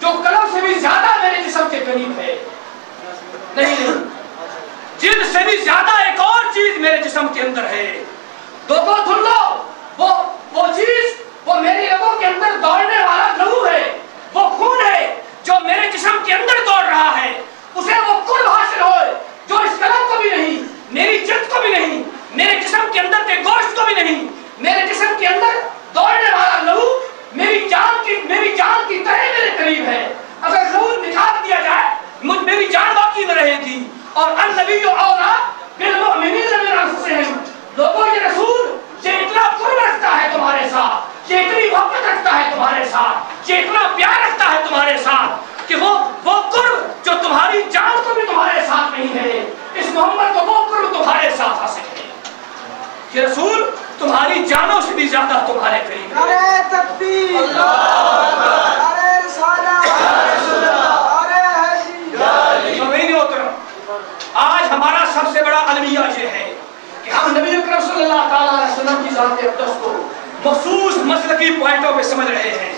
جو قلم سے بھی زیادہ میرے جسم کے قریب ہے. نہیں، جلد سے بھی زیادہ ایک اور چیز میرے جسم کے اندر ہے. دو سن لو، وہ چیز، وہ میری رگوں کے اندر دوڑنے والا لہو ہے، وہ خون ہے جو میرے جسم کے اندر دوڑ رہا ہے. اسے وہ قرب حاصل ہوئے جو اس قلم کو بھی نہیں، میری جلد کو بھی نہیں، میرے جسم کے اندر کے گوشت کو بھی نہیں، میرے جسم کے اندر دوڑنے والا لہو میری جان کی طرح میرے قریب ہے. اگر لہو نکال دیا جائے میری جان باقی نہ رہے گی. اور النبی اولیٰ بالمؤمنین من انفسہم، لوگوں یہ رسول یہ اتنا قرب رکھتا ہے تمہارے ساتھ، یہ اتنی محبت رکھتا ہے تمہارے ساتھ، یہ اتنا پیار رکھتا ہے تمہارے ساتھ کہ وہ قرب جو تمہاری جان کو بھی تمہارے ساتھ نہیں ہے، اس محمد کو وہ قرب تمہارے ساتھ حاصل ہے. یہ رسول تمہاری جانوں سے بھی زیادہ تمہارے قریب ہے. نعرہ تکبیر، نعرہ رسالت، نعرہ حیدری. آج ہمارا سب سے بڑا المیہ یہ ہے کہ ہم نبی اکرم صلی اللہ تعالیٰ علیہ وسلم کی ذات اقدس کو مخصوص مسلکی پوائنٹوں پہ سمجھ رہے ہیں.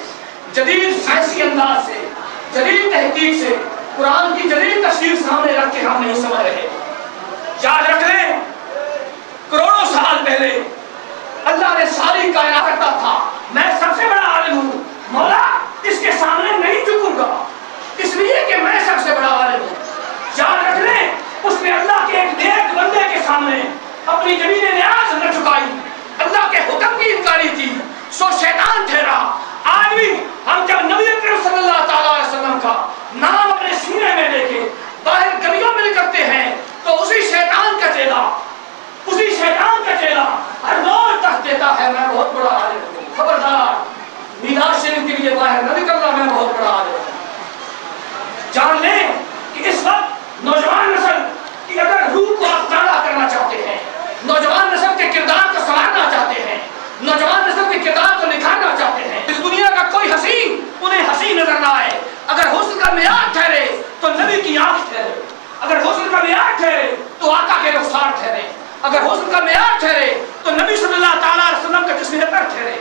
جدید سائنسی انداز سے، جدید تحقیق سے، قرآن کی جدید تفسیر سامنے رکھ کے ہم نہیں سمجھ رہے. یاد رکھ لیں، کروڑوں سال پہلے اللہ نے ساری کائنات رکھتا تھا. میں سب سے بڑا عالم ہوں، مولا اس کے سامنے نہیں جھکوں گا اس لیے کہ میں سب سے بڑا عالم ہوں. یاد رکھ لیں، اس نے اللہ کے ایک نیک بندے کے سامنے اپنی زمین نیاز نہ چکائی، اللہ کے حکم کی انکاری کی، سو شیطان ٹھہرا. آج بھی ہم جب نبی اکرم صلی اللہ تعالیٰ علیہ وسلم کا نام اپنے سینے میں لے کے باہر گلیوں میں نکلتے ہیں تو اسی شیطان کا چیلا ہر روز تک دیتا ہے میں بہت بڑا عالم ہوں. خبردار، میلاد شریف کے لیے باہر نہ نکلنا، میں بہت بڑا عالم ہوں. جان لیں کہ اس وقت نوجوان نسل کی اگر روح کو آپ تازہ کرنا چاہتے ہیں، نوجوان نسل کے کردار کو سنوارنا چاہتے ہیں، نوجوان نسل کے کردار کو نکھارنا چاہتے ہیں، اس دنیا کا کوئی حسین انہیں حسین نظر نہ آئے. اگر حسن کا معیار ٹھہرے تو نبی کی آنکھ ٹھہرے، اگر حسن کا معیار ٹھہرے تو آقا کے رخسار ٹھہرے، اگر حسن کا معیار ٹھہرے تو نبی صلی اللہ تعالیٰ علیہ وسلم کا جسم پر ٹھہرے،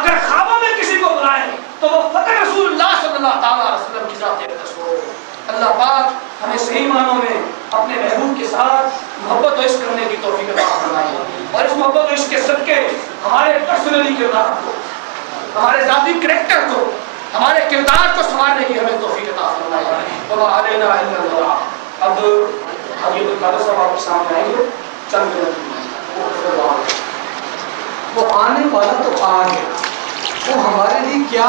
اگر خوابوں میں کسی کو بلائیں تو وہ فتح رسول اللہ صلی اللہ تعالیٰ علیہ وسلم کی ذات اقدس ہو. اللہ پاک ہمیں صحیح معنوں میں اپنے محبوب کے ساتھ محبت و عشق کرنے کی توفیق عطا فرمائے، اور اس محبت و عشق کے صدقے ہمارے پرسنلی کردار کو، ہمارے ذاتی کریکٹر کو، ہمارے کردار کو سنوارنے کی ہمیں توفیق عطا فرمائے. وما علینا الا البلاغ. اب حبیب القادر صاحب آپ کے سامنے آئیں گے چند منٹ. وہ آنے والا تو آ گیا، وہ ہمارے لیے کیا